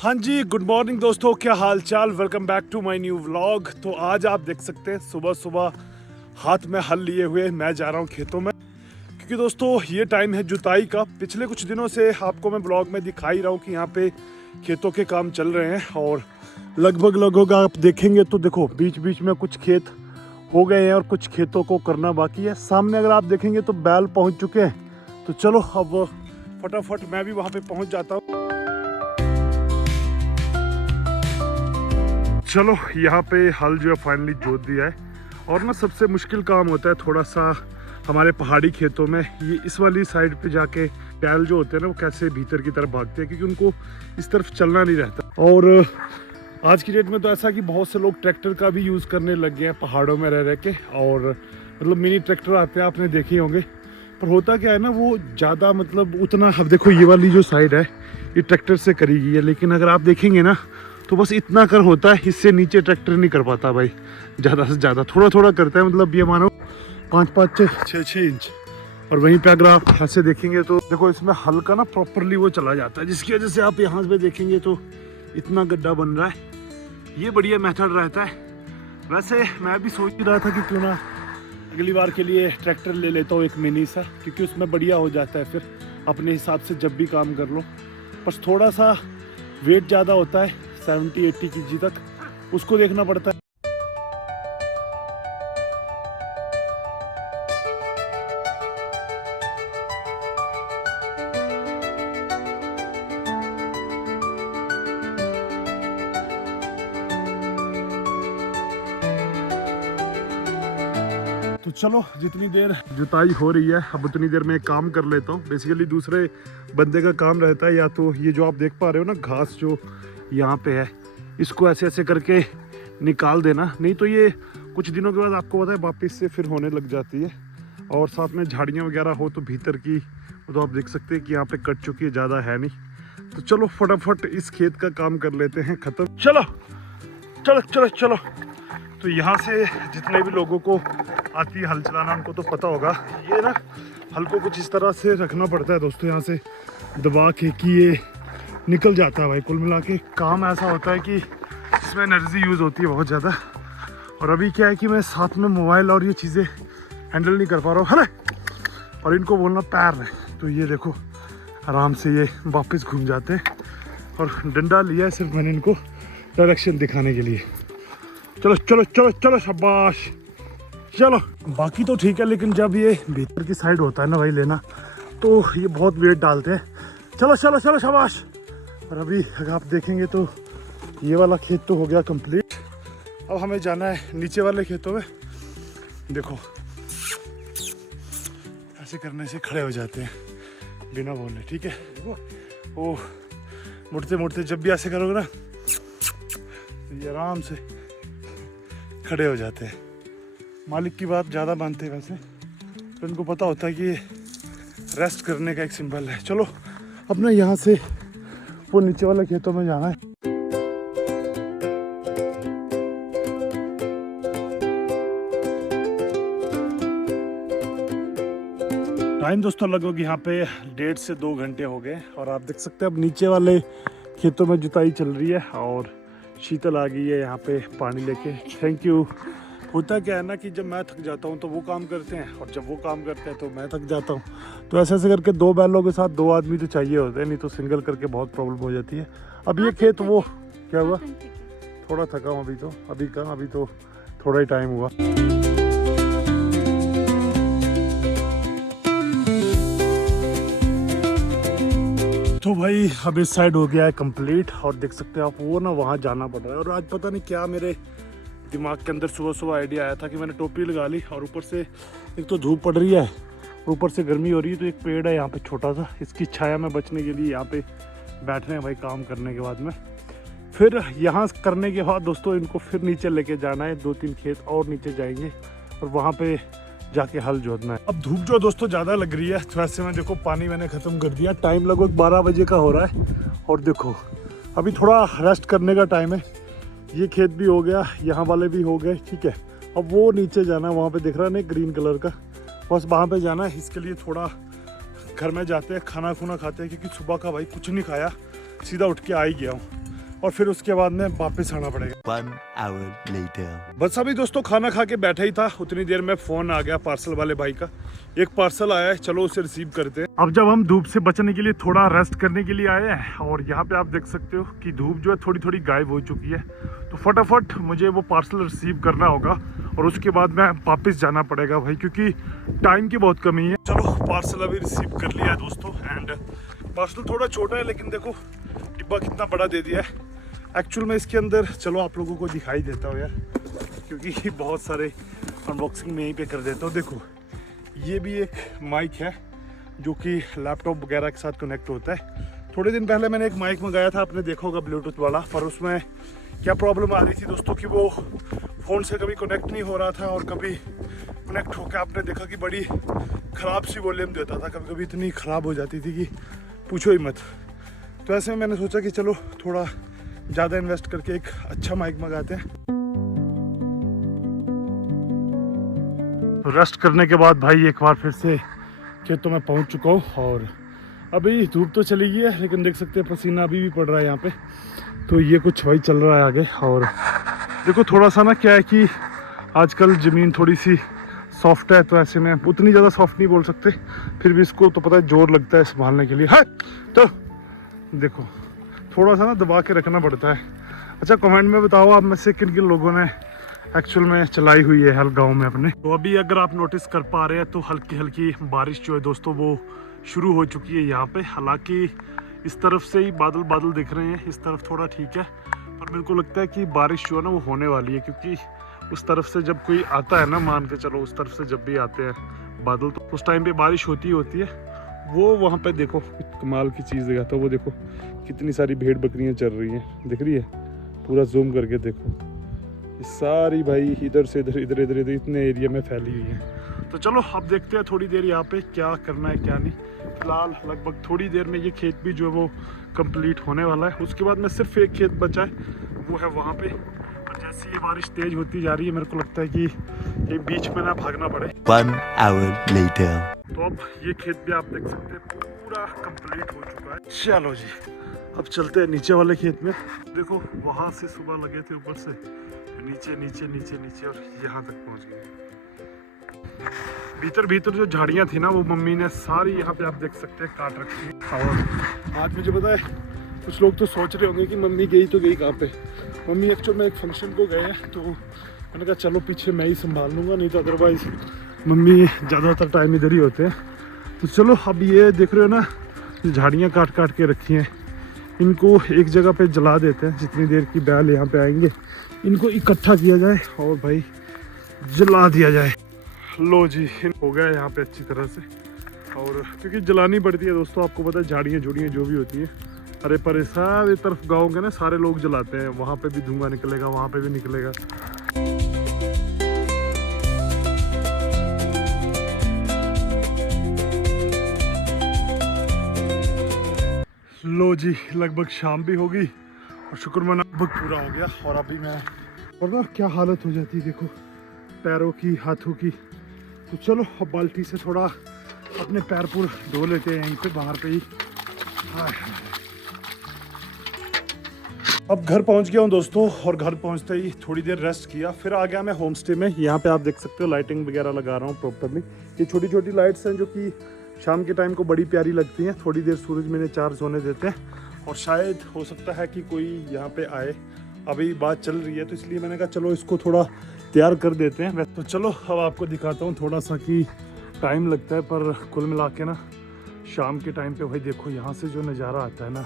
हाँ जी, good morning दोस्तों, क्या हाल चाल। Welcome back to my new vlog. तो आज आप देख सकते हैं सुबह सुबह हाथ में हल लिए हुए मैं जा रहा हूँ खेतों में, क्योंकि दोस्तों ये टाइम है जुताई का। पिछले कुछ दिनों से आपको मैं ब्लॉग में दिखा ही रहा हूँ कि यहाँ पे खेतों के काम चल रहे हैं और लगभग आप देखेंगे तो देखो बीच बीच में कुछ खेत हो गए हैं और कुछ खेतों को करना बाकी है। सामने अगर आप देखेंगे तो बैल पहुँच चुके हैं। तो चलो अब फटाफट मैं भी वहाँ पे पहुँच जाता हूँ। चलो यहाँ पे हल जो है फाइनली जोत दिया है। और ना सबसे मुश्किल काम होता है थोड़ा सा हमारे पहाड़ी खेतों में, ये इस वाली साइड पे जाके बैल जो होते हैं ना वो कैसे भीतर की तरफ भागते हैं, क्योंकि उनको इस तरफ चलना नहीं रहता। और आज की डेट में तो ऐसा कि बहुत से लोग ट्रैक्टर का भी यूज़ करने लग गए हैं पहाड़ों में रह के। और मतलब मिनी ट्रैक्टर आते हैं, आपने देखे होंगे। पर होता क्या है ना, वो ज़्यादा मतलब उतना, अब देखो ये वाली जो साइड है ये ट्रैक्टर से करी गई है, लेकिन अगर आप देखेंगे ना तो बस इतना कर होता है, इससे नीचे ट्रैक्टर नहीं कर पाता भाई। ज़्यादा से ज़्यादा थोड़ा थोड़ा करता है, मतलब ये मानो 5-5, 6-6 इंच। और वहीं पे अगर आप ऐसे देखेंगे तो देखो इसमें हल्का ना प्रॉपरली वो चला जाता है, जिसकी वजह से आप यहाँ पे देखेंगे तो इतना गड्ढा बन रहा है। ये बढ़िया मेथड रहता है। वैसे मैं भी सोच ही रहा था कि क्यों ना अगली बार के लिए ट्रैक्टर ले लेता हूँ एक मिनी सा, क्योंकि उसमें बढ़िया हो जाता है, फिर अपने हिसाब से जब भी काम कर लो। बस थोड़ा सा वेट ज़्यादा होता है, 70-80 kg तक, उसको देखना पड़ता है। तो चलो जितनी देर जुताई हो रही है अब उतनी देर में एक काम कर लेता हूँ। बेसिकली दूसरे बंदे का काम रहता है, या तो ये जो आप देख पा रहे हो ना घास जो यहाँ पे है, इसको ऐसे ऐसे करके निकाल देना, नहीं तो ये कुछ दिनों के बाद आपको पता है वापस से फिर होने लग जाती है। और साथ में झाड़ियाँ वगैरह हो तो भीतर की वो तो आप देख सकते हैं कि यहाँ पे कट चुकी है, ज़्यादा है नहीं। तो चलो फटाफट इस खेत का काम कर लेते हैं ख़त्म। चलो चलो चलो चलो। तो यहाँ से जितने भी लोगों को आती है हल चलाना उनको तो पता होगा, ये ना हल को कुछ इस तरह से रखना पड़ता है दोस्तों, यहाँ से दबा के कि ये निकल जाता है भाई। कुल मिला के काम ऐसा होता है कि इसमें एनर्जी यूज़ होती है बहुत ज़्यादा। और अभी क्या है कि मैं साथ में मोबाइल और ये चीज़ें हैंडल नहीं कर पा रहा हूँ, है ना। और इनको बोलना पैर है, तो ये देखो आराम से ये वापस घूम जाते हैं। और डंडा लिया है सिर्फ मैंने इनको डायरेक्शन दिखाने के लिए। चलो चलो चलो चलो, शाबाश। चलो बाकी तो ठीक है, लेकिन जब ये भीतर की साइड होता है ना भाई लेना, तो ये बहुत वेट डालते हैं। चलो चलो चलो, शाबाश। और अभी अगर आप देखेंगे तो ये वाला खेत तो हो गया कंप्लीट। अब हमें जाना है नीचे वाले खेतों में। देखो ऐसे करने से खड़े हो जाते हैं बिना बोलने, ठीक है। ओ मुड़ते मुड़ते जब भी ऐसे करोगे ना तो ये आराम से खड़े हो जाते हैं। मालिक की बात ज़्यादा मानते हैं वैसे, तो उनको पता होता है कि रेस्ट करने का एक सिंबल है। चलो अपना यहाँ से वो नीचे वाले खेतों में जाना है। टाइम दोस्तों लगभग यहाँ पे 1.5 से 2 घंटे हो गए और आप देख सकते हैं अब नीचे वाले खेतों में जुताई चल रही है और शीतल आ गई है यहाँ पे पानी लेके। Thank you. होता क्या है ना कि जब मैं थक जाता हूँ तो वो काम करते हैं, और जब वो काम करते हैं तो मैं थक जाता हूँ। तो ऐसे ऐसे करके 2 बैलों के साथ 2 आदमी तो चाहिए होते हैं, नहीं तो सिंगल करके बहुत प्रॉब्लम हो जाती है। अब ये खेत वो क्या हुआ, थोड़ा थका हूँ अभी तो, अभी तो थोड़ा ही टाइम हुआ। तो भाई अब इस साइड हो गया है कंप्लीट, और देख सकते हैं आप वो ना वहाँ जाना पड़ रहा है। और आज पता नहीं क्या मेरे दिमाग के अंदर सुबह सुबह आइडिया आया था कि मैंने टोपी लगा ली, और ऊपर से एक तो धूप पड़ रही है, ऊपर से गर्मी हो रही है। तो एक पेड़ है यहाँ पे छोटा सा, इसकी छाया में बचने के लिए यहाँ पे बैठ रहे हैं भाई काम करने के बाद में। फिर यहाँ करने के बाद दोस्तों इनको फिर नीचे लेके जाना है, 2-3 खेत और नीचे जाएंगे और वहाँ पे जाके हल जोतना है। अब धूप जो दोस्तों ज़्यादा लग रही है, तो वैसे में देखो पानी मैंने ख़त्म कर दिया। टाइम लगभग 12 बजे का हो रहा है और देखो अभी थोड़ा रेस्ट करने का टाइम है। ये खेत भी हो गया, यहाँ वाले भी हो गए, ठीक है। अब वो नीचे जाना है, वहाँ पे दिख रहा है ना ग्रीन कलर का, बस वहाँ पे जाना है। इसके लिए थोड़ा घर में जाते हैं, खाना खुना खाते हैं, क्योंकि सुबह का भाई कुछ नहीं खाया, सीधा उठ के आ ही गया हूँ। और फिर उसके बाद में वापस आना पड़ेगा। 1 hour later. बस अभी दोस्तों खाना खा के बैठा ही था, उतनी देर में फ़ोन आ गया पार्सल वाले भाई का। एक पार्सल आया है, चलो उसे रिसीव करते हैं। अब जब हम धूप से बचने के लिए थोड़ा रेस्ट करने के लिए आए हैं, और यहाँ पे आप देख सकते हो कि धूप जो है थोड़ी थोड़ी गायब हो चुकी है, तो फटाफट मुझे वो पार्सल रिसीव करना होगा और उसके बाद में वापस जाना पड़ेगा भाई, क्योंकि टाइम की बहुत कमी है। चलो पार्सल अभी रिसीव कर लिया है दोस्तों, एंड पार्सल थोड़ा छोटा है लेकिन देखो डिब्बा कितना बड़ा दे दिया है। एक्चुअल में इसके अंदर, चलो आप लोगों को दिखाई देता हूँ यार, क्योंकि बहुत सारे अनबॉक्सिंग में यहीं पे कर देता हूँ। देखो ये भी एक माइक है जो कि लैपटॉप वगैरह के साथ कनेक्ट होता है। थोड़े दिन पहले मैंने एक माइक मंगाया था, आपने देखा होगा ब्लूटूथ वाला, पर उसमें क्या प्रॉब्लम आ रही थी दोस्तों कि वो फ़ोन से कभी कनेक्ट नहीं हो रहा था और कभी कनेक्ट होकर आपने देखा कि बड़ी ख़राब सी वॉल्यूम देता था, कभी कभी इतनी ख़राब हो जाती थी कि पूछो ही मत। तो ऐसे में मैंने सोचा कि चलो थोड़ा ज़्यादा इन्वेस्ट करके एक अच्छा माइक मंगाते हैं। तो रेस्ट करने के बाद भाई एक बार फिर से खेतों में पहुंच चुका हूँ, और अभी धूप तो चली गई है लेकिन देख सकते हैं पसीना अभी भी पड़ रहा है यहाँ पे। तो ये कुछ वही चल रहा है आगे। और देखो थोड़ा सा ना क्या है कि आजकल ज़मीन थोड़ी सी सॉफ्ट है, तो ऐसे में उतनी ज़्यादा सॉफ्ट नहीं बोल सकते, फिर भी इसको तो पता है जोर लगता है संभालने के लिए है। तो देखो थोड़ा सा ना दबा के रखना पड़ता है। अच्छा कमेंट में बताओ आप में से किन किन लोगों ने एक्चुअल में चलाई हुई है हल गांव में अपने। तो अभी अगर आप नोटिस कर पा रहे हैं तो हल्की हल्की बारिश जो है दोस्तों वो शुरू हो चुकी है यहाँ पे। हालांकि इस तरफ से ही बादल बादल दिख रहे हैं, इस तरफ थोड़ा ठीक है, पर मेरे को लगता है कि बारिश जो है ना वो होने वाली है, क्योंकि उस तरफ से जब कोई आता है ना, मान के चलो उस तरफ से जब भी आते हैं बादल, तो उस टाइम पे बारिश होती है। वो वहाँ पे देखो कमाल की चीज़ दिखाता है, वो देखो कितनी सारी भेड़ बकरियाँ चल रही हैं, दिख रही है, पूरा जूम करके देखो, ये सारी भाई इधर से इधर इधर इधर इधर इतने एरिया में फैली हुई हैं। तो चलो अब देखते हैं थोड़ी देर यहाँ पे क्या करना है क्या नहीं। फिलहाल लगभग थोड़ी देर में ये खेत भी जो है वो कंप्लीट होने वाला है, उसके बाद में सिर्फ एक खेत बचा है, वो है वहाँ पे। और जैसे ये बारिश तेज होती जा रही है, मेरे को लगता है कि ये बीच में ना भागना पड़े। 1 hour later. तो अब ये खेत भी आप देख सकते हैं पूरा कंप्लीट हो चुका है। चलो जी अब चलते हैं नीचे वाले खेत में। देखो वहाँ से सुबह लगे थे ऊपर से नीचे नीचे नीचे नीचे और यहाँ तक पहुँच गए। भीतर भीतर जो झाड़ियाँ थी ना वो मम्मी ने सारी यहाँ पे आप देख सकते हैं काट रखी है। और आज मुझे पता है कुछ लोग तो सोच रहे होंगे कि मम्मी गई तो गई कहाँ पे। मम्मी एक्चुअल में एक फंक्शन को गए हैं, तो मैंने कहा चलो पीछे मैं ही संभाल लूँगा, नहीं तो अदरवाइज़ मम्मी ज़्यादातर टाइम इधर ही होते हैं। तो चलो अब ये देख रहे हो ना झाड़ियाँ काट काट के रखी हैं, इनको एक जगह पे जला देते हैं। जितनी देर की बैल यहाँ पे आएंगे इनको इकट्ठा किया जाए और भाई जला दिया जाए। लो जी हो गया यहाँ पे अच्छी तरह से, और क्योंकि जलानी पड़ती है दोस्तों, आपको पता है झाड़ियाँ झुड़ियाँ जो भी होती हैं, अरे पर सारे तरफ गाँव के ना सारे लोग जलाते हैं, वहाँ पे भी धुआं निकलेगा, वहाँ पे भी निकलेगा। लो जी लगभग शाम भी होगी और शुक्रमना लगभग पूरा हो गया। और अभी मैं और ना क्या हालत हो जाती है देखो पैरों की हाथों की। तो चलो अब बाल्टी से थोड़ा अपने पैर पूर धो लेते हैं यहीं पे बाहर पे ही। अब घर पहुंच गया हूं दोस्तों, और घर पहुंचते ही थोड़ी देर रेस्ट किया, फिर आ गया मैं होम स्टे में। यहाँ पे आप देख सकते हो लाइटिंग वगैरह लगा रहा हूँ प्रॉपरली। ये छोटी छोटी लाइट्स हैं जो कि शाम के टाइम को बड़ी प्यारी लगती हैं, थोड़ी देर सूरज में चार्ज होने देते हैं, और शायद हो सकता है कि कोई यहाँ पे आए। अभी बात चल रही है तो इसलिए मैंने कहा चलो इसको थोड़ा तैयार कर देते हैं। तो चलो अब आपको दिखाता हूँ थोड़ा सा कि टाइम लगता है, पर कुल मिला के ना शाम के टाइम पे भाई देखो यहाँ से जो नज़ारा आता है ना,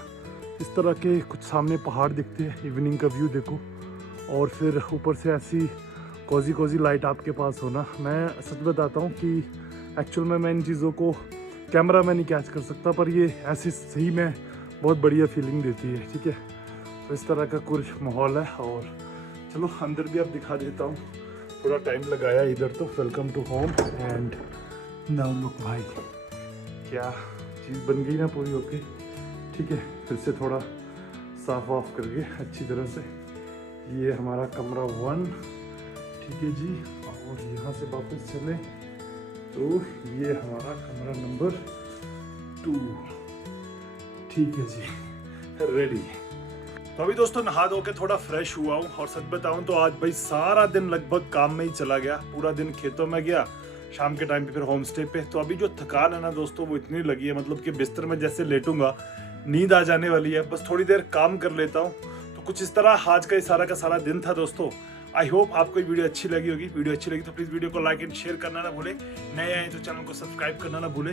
इस तरह के कुछ सामने पहाड़ दिखते हैं, इवनिंग का व्यू देखो, और फिर ऊपर से ऐसी कोजी कोजी लाइट आपके पास होना। मैं सच बताता हूँ कि एक्चुअल में मैं इन चीज़ों को कैमरा में नहीं कैच कर सकता, पर ये ऐसी सही में बहुत बढ़िया फीलिंग देती है। ठीक है, तो इस तरह का कुछ माहौल है। और चलो अंदर भी अब दिखा देता हूँ, थोड़ा टाइम लगाया इधर तो। Welcome to home and now look भाई क्या चीज़ बन गई ना पूरी होके। ठीक है, फिर से थोड़ा साफ वाफ करके अच्छी तरह से। ये हमारा कमरा 1, ठीक है जी। और यहाँ से वापस चले तो ये हमारा कमरा नंबर 2, ठीक है जी, रेडी। तो अभी दोस्तों नहा धो के थोड़ा फ्रेश हुआ हूँ और सच बताऊं तो आज भाई सारा दिन लगभग काम में ही चला गया। पूरा दिन खेतों में गया, शाम के टाइम पे फिर होम स्टे पे। तो अभी जो थकान है ना दोस्तों वो इतनी लगी है, मतलब कि बिस्तर में जैसे लेटूंगा नींद आ जाने वाली है। बस थोड़ी देर काम कर लेता हूँ। तो कुछ इस तरह आज का सारा दिन था दोस्तों। आई होप आपको ये वीडियो अच्छी लगी होगी। वीडियो अच्छी लगी तो प्लीज वीडियो को लाइक एंड शेयर करना ना भूले। नए आए तो चैनल को सब्सक्राइब करना ना भूले।